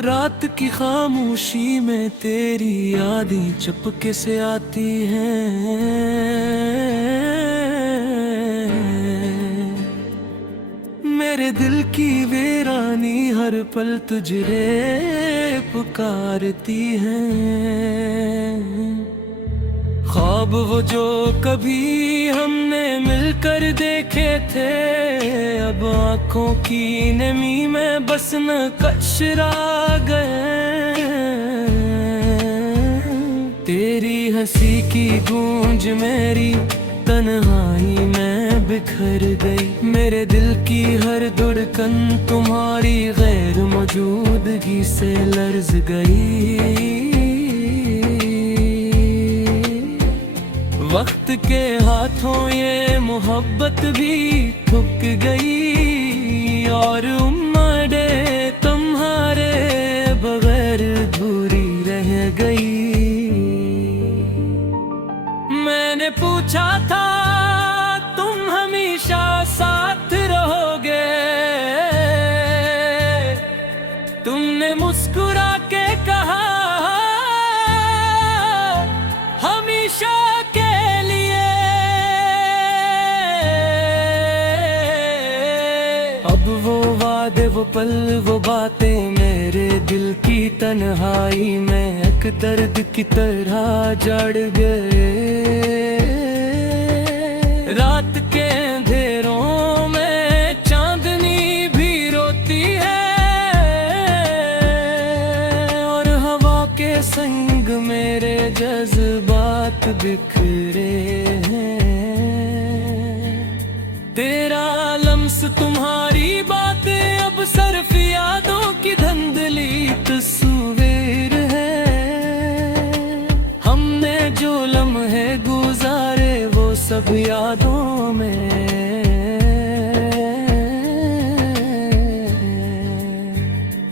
रात की खामोशी में तेरी यादें चुपके से आती हैं। मेरे दिल की वीरानी हर पल तुझे पुकारती है। ख्वाब वो जो कभी हमने मिलकर देखे थे, अब आँखों की नमी में बस नक्श रह गए। तेरी हंसी की गूंज मेरी तन्हाई में बिखर गई। मेरे दिल की हर धड़कन तुम्हारी गैर मौजूदगी से लर्ज गई। वक्त के हाथों ये मोहब्बत भी थक गई, और उम्रें तुम्हारे बगैर अधूरी रह गई। मैंने पूछा था तुम हमेशा साथ रहोगे, तुमने मुस्कुरा के कहा हमेशा के लिए। अब वो वादे वो पल वो बातें मेरे दिल की तन्हाई में एक दर्द की तरह जड़ गए। रात के अंधेरों में चांदनी भी रोती है, और हवा के संग मेरे जज्बात बिखरे हैं। तेरा लम्स तुम्हारी बातें अब सिर्फ यादों की धुंधली तस्वीर है। हमने जो लम्हे गुजारे वो सब यादों में।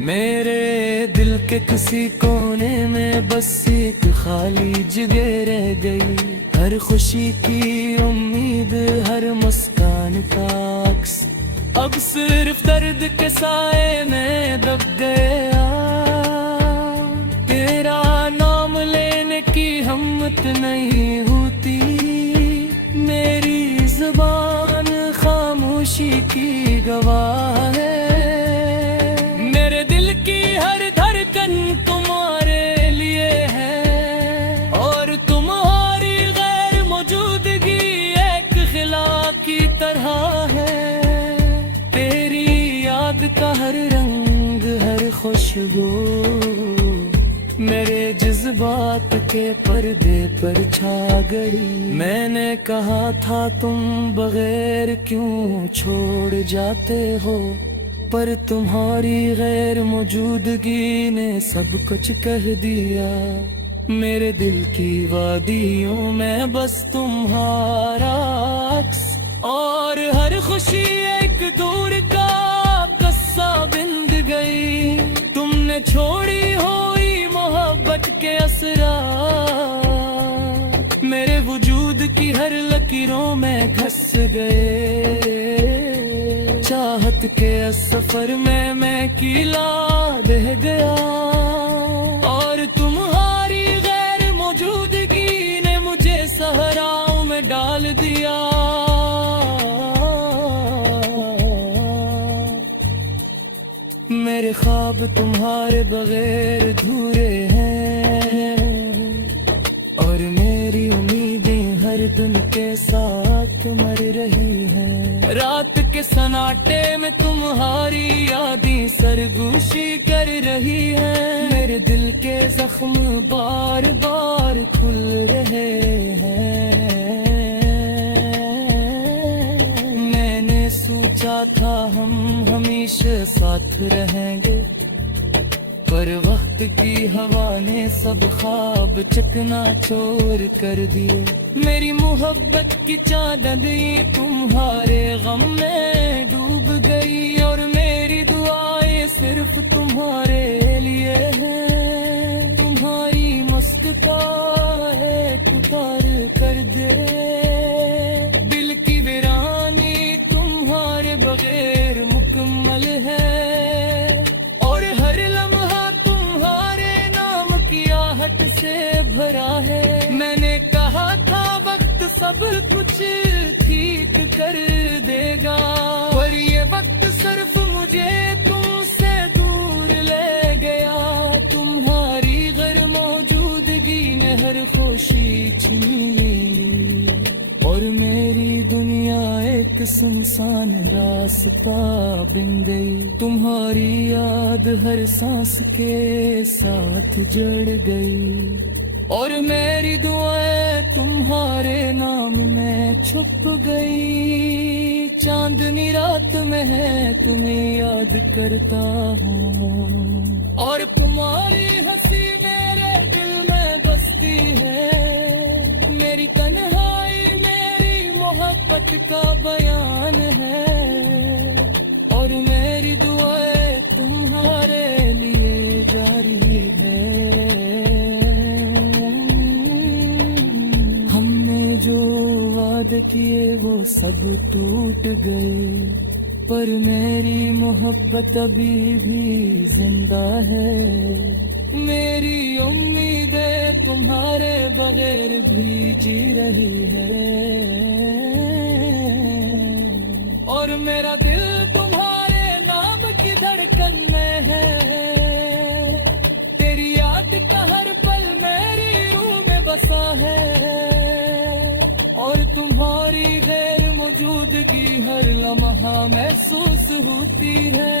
मेरे दिल के किसी कोने में बस एक खाली जगह रह गई। हर खुशी की उम्मीद हर मुस्कान का अक्स अब सिर्फ दर्द के साए में दब गया। तेरा नाम लेने की हिम्मत नहीं होती, मेरी जुबान खामोशी की गवाह है। मेरे दिल की हर धड़कन तुम्हारे लिए है, और तुम्हारी गैर मौजूदगी एक खिला की तरह है। तेरी याद का हर रंग हर खुशबू मेरे जज्बात के पर्दे पर छा गई। मैंने कहा था तुम बगैर क्यों छोड़ जाते हो, पर तुम्हारी गैर मौजूदगी ने सब कुछ कह दिया। मेरे दिल की वादियों में बस तुम्हारा अक्स, और हर खुशी एक दूर का कस्सा बिंद गई। तुमने छोड़ी हुई मोहब्बत के असरा मेरे वजूद की हर लकीरों में घस गए। चाहत के सफर में मैं कीला रह गया, और तुम्हारी गैर मौजूदगी ने मुझे सहराओं में डाल दिया। मेरे ख्वाब तुम्हारे बगैर अधूरे हैं, और मेरी उम्मीदें हर दिन के साथ मर रही हैं। रात के सन्नाटे में तुम्हारी यादें सरगोशी कर रही हैं। मेरे दिल के जख्म बार बार खुल रहे हैं। मैंने सोचा था हम हमेशा साथ रहेंगे, पर वक्त की हवा ने सब ख्वाब चकनाचूर कर दिए। मेरी मोहब्बत की चादरें तुम्हारे गम में डूब गई, और मेरी दुआएं सिर्फ तुम्हारे लिए हैं। तुम्हारी मुस्कुराहट पुकार कर दे मुस्कुराहट से भरा है। मैंने कहा था वक्त सब कुछ ठीक कर देगा, पर ये वक्त सिर्फ मुझे तुमसे दूर ले गया। तुम्हारी गैर मौजूदगी ने हर खुशी छीन ली, और मेरी दुनिया एक सुनसान रास्ता बन गई। तुम्हारी याद हर सांस के साथ जड़ गई, और मेरी दुआएं तुम्हारे नाम में छुप गई। चांदनी रात में है तुम्हें याद करता हूँ, और तुम्हारी हंसी मेरे दिल में बसती है। मेरी तन्हाई मेरी मोहब्बत का बयान है, और मेरी दुआएं तुम्हारे लिए जारी है। हमने जो वादे किए वो सब टूट गए, पर मेरी मोहब्बत अभी भी जिंदा है। मेरी उम्मीदें तुम्हारे बगैर भी जी रही है, और मेरा दिल तुम्हारे नाम की धड़कन में है। तेरी याद का हर पल मेरी रूह में बसा है, और तुम्हारी गैर मौजूदगी हर लम्हा महसूस होती है।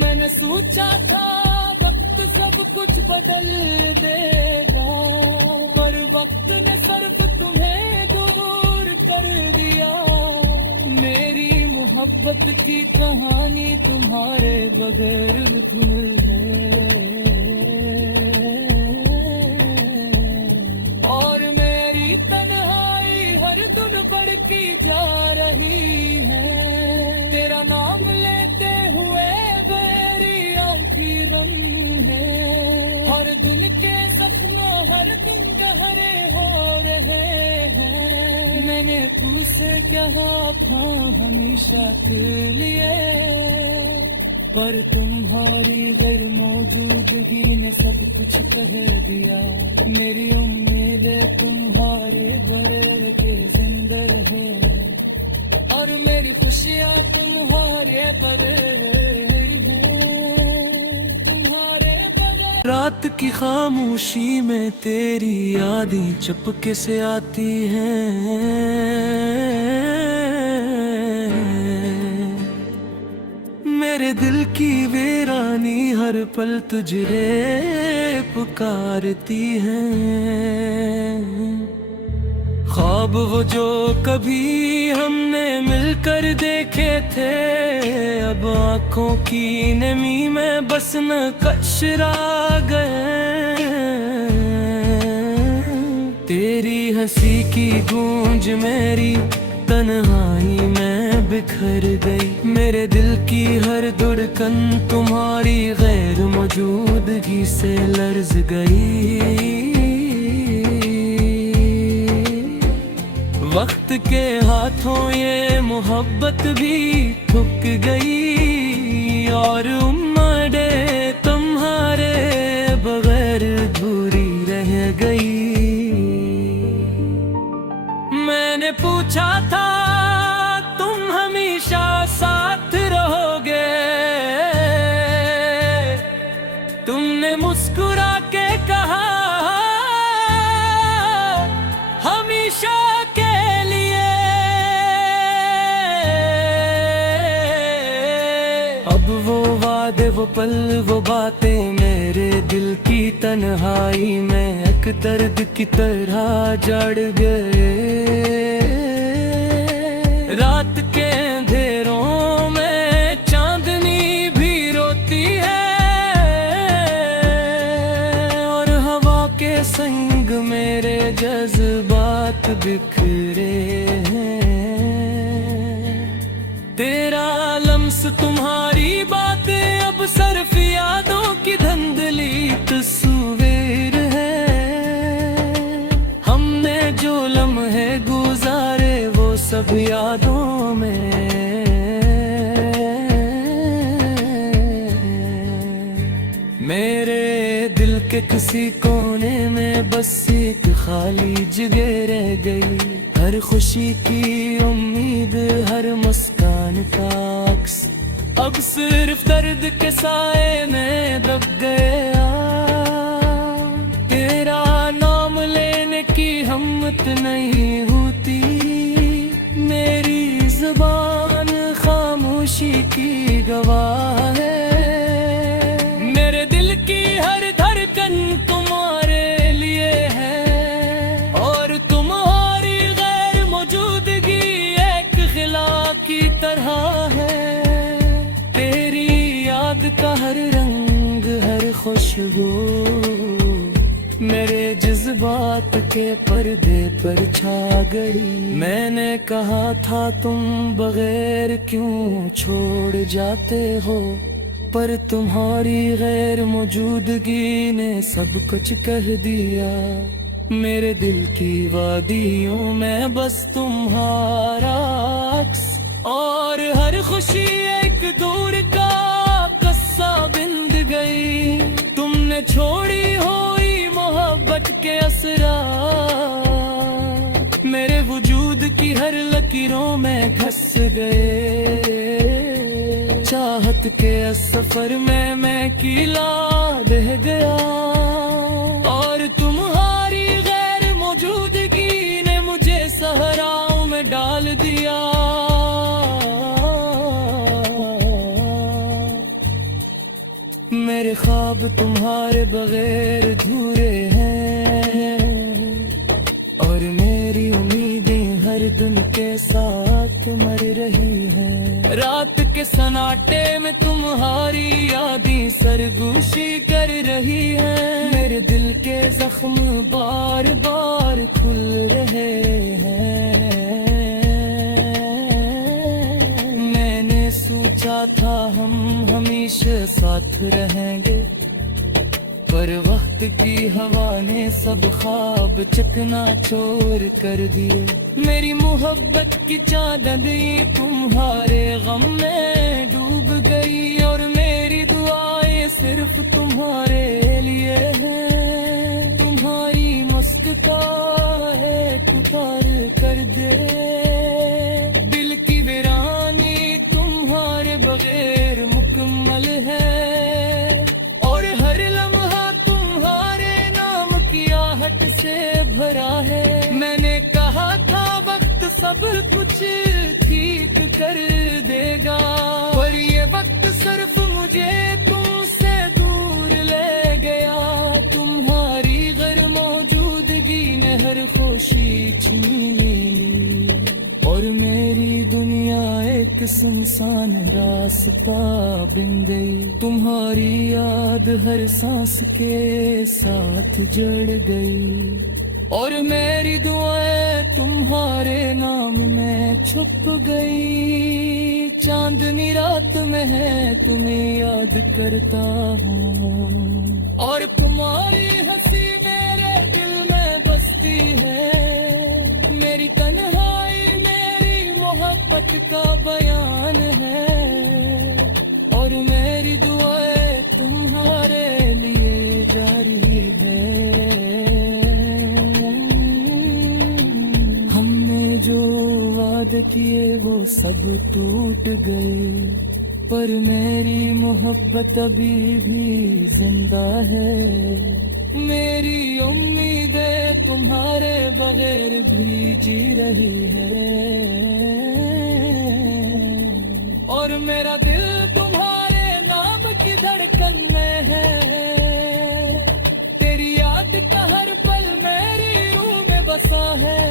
मैंने सोचा था वक्त सब कुछ बदल देगा, पर वक्त ने सिर्फ तुम्हें दूर कर दिया। मेरी मोहब्बत की कहानी तुम्हारे बगैर अधूरी है, और मेरी तन्हाई हर दिन बढ़ती जा रही है। तेरा नाम लेते हुए मेरी आँखें रंग है, हर दिन के सपनों हर दिन गहरे हो रहे हैं। मैंने पूछे कहा था हमेशा के लिए, पर तुम्हारी गैर मौजूदगी ने सब कुछ कह दिया। मेरी उम्मीदें तुम्हारे बगैर के जिंदा है, और मेरी खुशियाँ तुम्हारे बगैर हैं, तुम्हारे बगैर। रात की खामोशी में तेरी यादें चुपके से आती हैं। मेरे दिल की वीरानी हर पल तुझे पुकारती है। ख्वाब वो जो कभी हमने मिलकर देखे थे, अब आँखों की नमी में बस नक्श रह गए। तेरी हंसी की गूंज मेरी तन्हाई में बिखर गई। मेरे दिल की हर धड़कन तुम्हारी गैर मौजूदगी से लर्ज गई। वक्त के हाथों ये मोहब्बत भी थक गई, और उम्मीदें तुम्हारे बगैर अधूरी रह गई। मैंने पूछा था तुम हमेशा साथ रहोगे, तुमने मुस्कुरा के कहा हमेशा के लिए। अब वो वादे वो पल वो बातें मेरे दिल की तन्हाई में एक दर्द की तरह जड़ गए। रात के अंधेरों में चांदनी भी रोती है, और हवा के संग मेरे जज्बात बिखरे हैं। तेरा लम्स तुम्हारी बातें अब सिर्फ यादों की धुंधली तस्वीर है। हमने जो लम्हे गुजारे वो सब यादों में। मेरे दिल के किसी कोने में बस एक खाली जगह रह गई। हर खुशी की उम्मीद, हर मुस्कान का अक्स अब सिर्फ दर्द के साए में दब गया। तेरा नाम लेने की हिम्मत नहीं होती, मेरी जुबान खामोशी की गवाह है। मेरे दिल की हर धड़कन तुम्हारे लिए है, और तुम्हारी गैर मौजूदगी एक खिला की तरह है। तेरी याद का हर रंग, हर खुशबू मेरे जज्बात के पर्दे पर छा गई। मैंने कहा था तुम बगैर क्यों छोड़ जाते हो, पर तुम्हारी गैर मौजूदगी ने सब कुछ कह दिया। मेरे दिल की वादियों में बस तुम्हारा अक्स, और हर खुशी एक दूर का कस्सा बिंद गई। तुमने छोड़ी हुई मोहब्बत के असरा मेरे वजूद की हर लकीरों में घस गए। चाहत के सफर में मैं कीला रह गया, और तुम्हारी गैर मौजूदगी ने मुझे सहराओं में डाल दिया। मेरे ख्वाब तुम्हारे बगैर अधूरे हैं, और मेरी उम्मीदें हर दिन के साथ मर रही हैं। रात के सन्नाटे में तुम्हारी यादें सरगोशी कर रही हैं। मेरे दिल के जख्म बार बार खुल रहे हैं। मैंने सोचा था हम हमेशा साथ रहेंगे, पर वक्त की हवा ने सब ख्वाब चकनाचूर कर दिए। मेरी मोहब्बत की चांदनी तुम्हारे गम में डूब गई, और मेरी दुआएं सिर्फ तुम्हारे लिए हैं। तुम्हारी मुस्कुराहट उतार कर दे दिल की वीरानी तुम्हारे बगैर मुकम्मल है, और हर लम्हा तुम्हारे नाम की आहट से भरा है। मैंने कहा था वक्त सब कुछ ठीक कर देगा, पर ये वक्त सिर्फ मुझे तुमसे दूर ले गया। तुम्हारी गैर मौजूदगी ने हर खुशी छीन ली, और मेरी दुनिया एक सुनसान रास्ता बन गई। तुम्हारी याद हर सांस के साथ जड़ गई, और मेरी दुआएं तुम्हारे नाम में छुप गई। चांदनी रात में है तुम्हें याद करता हूँ, और तुम्हारी हंसी मेरे दिल में बसती है। मेरी तन्हाई मेरी मोहब्बत का बयान है, और मेरी दुआएं तुम्हारे लिए जारी है। हमने जो वादे किए वो सब टूट गए, पर मेरी मोहब्बत अभी भी जिंदा है। मेरी उम्मीदें तुम्हारे बगैर भी जी रही है, और मेरा दिल तुम्हारे नाम की धड़कन में है। तेरी याद का हर पल मेरी रूह में बसा है,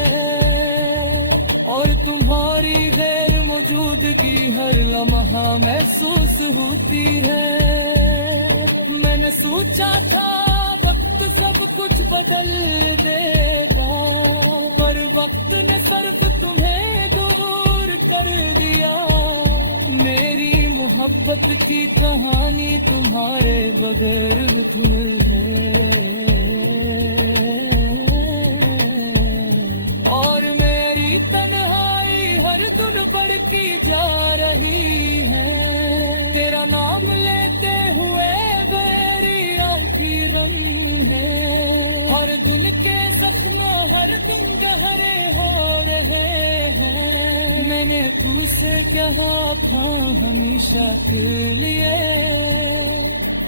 और तुम्हारी गैर मौजूदगी हर लम्हा महसूस होती है। मैंने सोचा था वक्त सब कुछ बदल देगा, पर वक्त ने सिर्फ तुम्हें दूर कर दिया। मेरी मोहब्बत की कहानी तुम्हारे बगैर अधूरी है, और मेरी तन्हाई हर दिन बढ़ती जा रही है। तेरा नाम लेते हुए मेरी आँखें रंग और दिल के सपनों हर दिन गहरे हो रहे हैं। मैंने तुझसे कहा था हमेशा के लिए,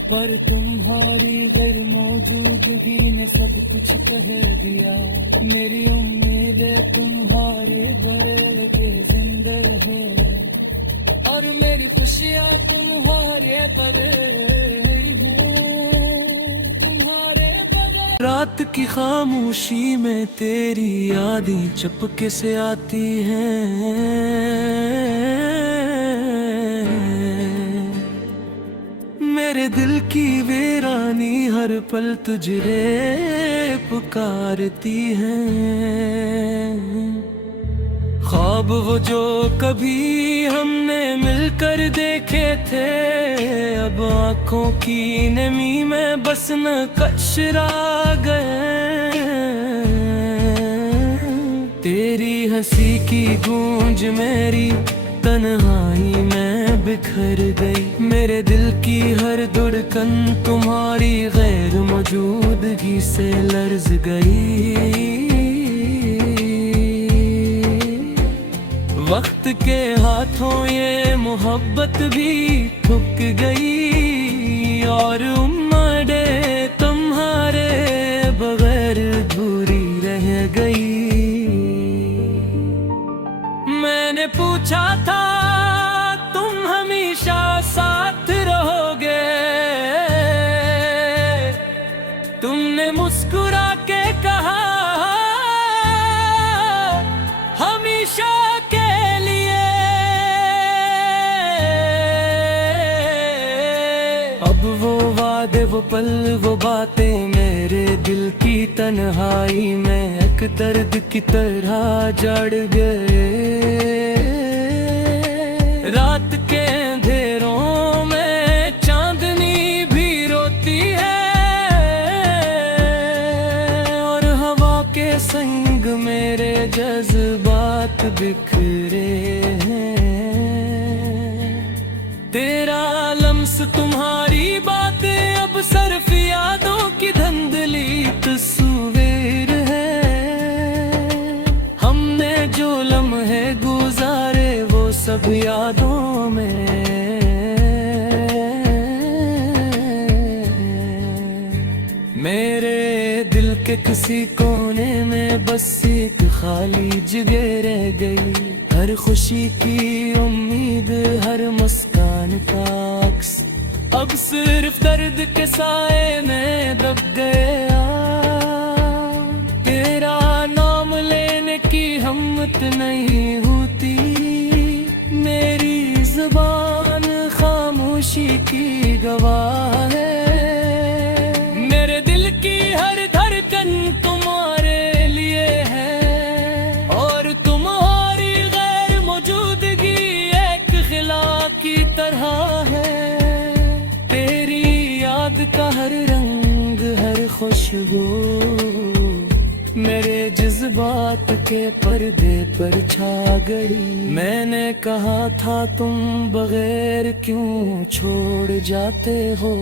पर तुम्हारी गैर मौजूदगी ने सब कुछ कह दिया। मेरी उम्मीदें तुम्हारे बगैर के जिंदा है, और मेरी खुशियाँ तुम्हारे बगैर हैं, तुम्हारे बगैर। रात की खामोशी में तेरी यादें चपके से आती हैं। मेरे दिल की वीरानी हर पल तुझे पुकारती है। ख्वाब वो जो कभी हमने मिलकर देखे थे, अब आँखों की नमी में बस नक्शा गए। तेरी हंसी की गूंज मेरी तन्हाई में बिखर गई। मेरे दिल की हर धड़कन तुम्हारी गैर मौजूदगी से लर्ज गई। वक्त के हाथों ये मोहब्बत भी थक गई, और उम्मीदें तुम्हारे बगैर अधूरी रह गई। मैंने पूछा था तुम हमेशा साथ रहोगे, तुमने मुस्कुरा के कहा हमेशा के लिए। अब वो वादे वो पल वो बातें मेरे दिल की तन्हाई में एक दर्द की तरह जड़ गए। रात के अंधेरों में चांदनी भी रोती है, और हवा के संग मेरे जज्बात बिखरे हैं। तेरा लम्स तुम्हारी बातें अब सिर्फ यादों की धुंधली तस्वीर है। हमने जो लम्हे गुजारे वो सब यादों में। मेरे दिल के किसी कोने में बस एक खाली जगह रह गई। हर खुशी की उम्मीद हर मुस्कान का अक्स अब सिर्फ दर्द के साए में दब गया। तेरा नाम लेने की हिम्मत नहीं होती, मेरी जुबान खामोशी की गवाह है। मेरे दिल की हर धड़कन तुम्हारे लिए है, और तुम्हारी गैर मौजूदगी एक खिला की तरह है। तेरी याद का हर रंग हर खुशबू मेरे जज्बात के पर्दे पर छा गई। मैंने कहा था तुम बगैर क्यों छोड़ जाते हो,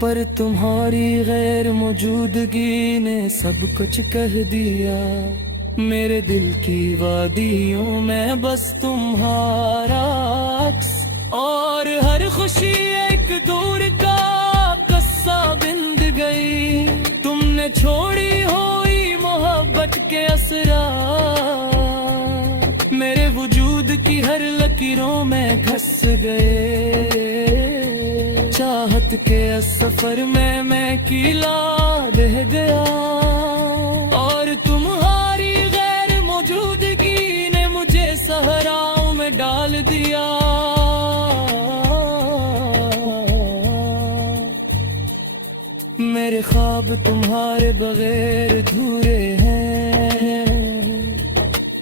पर तुम्हारी गैर मौजूदगी ने सब कुछ कह दिया। मेरे दिल की वादियों में बस तुम्हारा अक्स, और हर खुशी एक दूर का कस्सा बिंद गई। तुमने छोड़ी हुई मोहब्बत के असरा मेरे वजूद की हर लकीरों में घस गए। चाहत के सफर में मैं कीला रह गया, और तुम्हारी गैर मौजूदगी ने मुझे सहराओं में डाल दिया। मेरे ख्वाब तुम्हारे बगैर अधूरे हैं,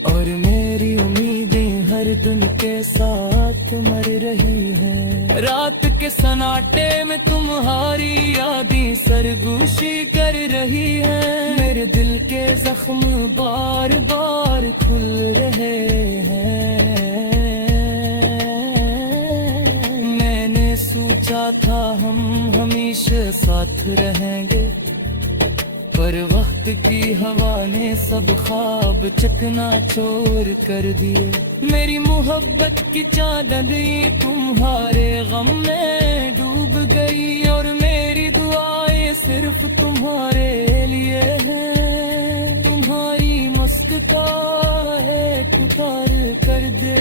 और मेरी उम्मीदें हर दिन के साथ मर रही हैं। रात के सन्नाटे में तुम्हारी यादें सरगोशी कर रही हैं। मेरे दिल के जख्म बार बार खुल रहे हैं। मैंने सोचा था हम हमेशा साथ रहेंगे, पर वक्त की हवा ने सब ख्वाब चकनाचूर कर दिए। मेरी मोहब्बत की चादर ये तुम्हारे गम में डूब गई, और मेरी दुआएं सिर्फ तुम्हारे लिए हैं। तुम्हारी मुस्कुराहट पुकार कर दे,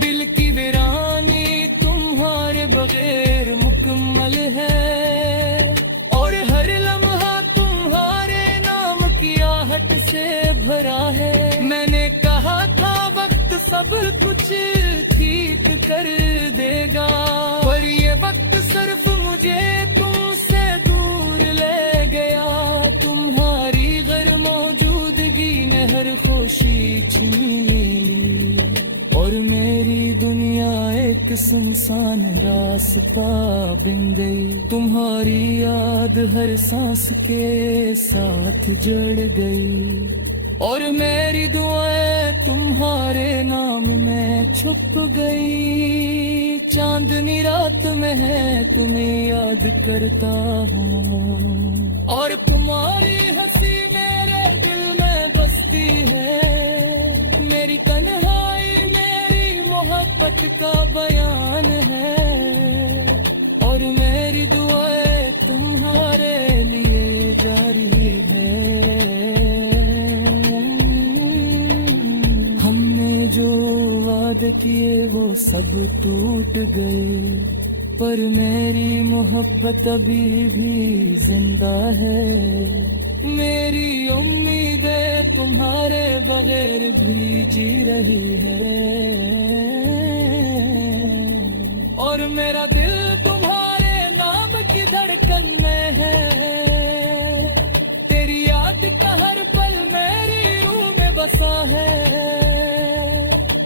दिल की वीरानी तुम्हारे बगैर मुकम्मल है, और हर लम्हा तुम्हारे नाम की आहट से भरा है। मैंने कहा था वक्त सब कुछ ठीक कर देगा, पर ये वक्त सिर्फ मुझे तुमसे दूर ले गया। तुम्हारी गैर मौजूदगी ने हर खुशी छीन ली, और मेरी दुनिया एक सुनसान रास्ता बन गई। तुम्हारी याद हर सांस के साथ जड़ गई, और मेरी दुआएं तुम्हारे नाम में छुप गई। चांदनी रात में है तुम्हें याद करता हूँ, और तुम्हारी हंसी मेरे दिल में बसती है। मेरी तन्हाई मेरी मोहब्बत का बयान है, और मेरी दुआएं तुम्हारे लिए जारी है। हमने जो वादे किए वो सब टूट गए, पर मेरी मोहब्बत अभी भी जिंदा है। मेरी उम्मीदें तुम्हारे बगैर भी जी रही है, और मेरा दिल तुम्हारे नाम की धड़कन में है। तेरी याद का हर पल मेरी रूह में बसा है,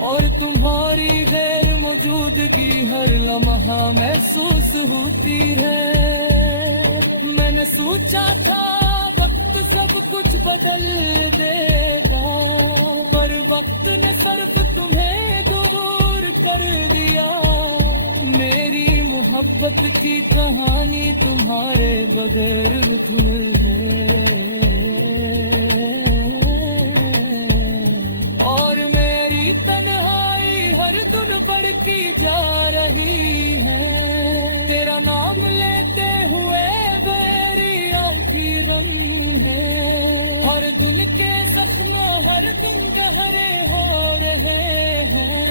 और तुम्हारी गैर मौजूदगी हर लम्हा महसूस होती है। मैंने सोचा था वक्त सब कुछ बदल देगा, पर वक्त ने सिर्फ तुम्हें दूर कर दिया। मेरी मोहब्बत की कहानी तुम्हारे बगैर अधूरी है, और मेरी तन्हाई हर दिन बढ़ती जा रही है। तेरा नाम लेते हुए मेरी आंखें रंग है, हर दिल के जख्म हर दिन गहरे हो रहे हैं।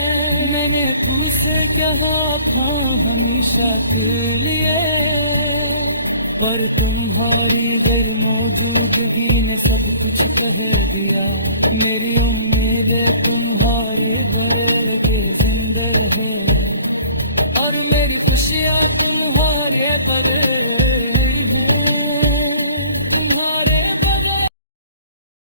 मैंने तुझसे कहा था हमेशा के लिए, पर तुम्हारी गैर मौजूदगी ने सब कुछ कह दिया। मेरी उम्मीदें तुम्हारे बगैर के जिंदा है, और मेरी खुशियाँ तुम्हारे बगैर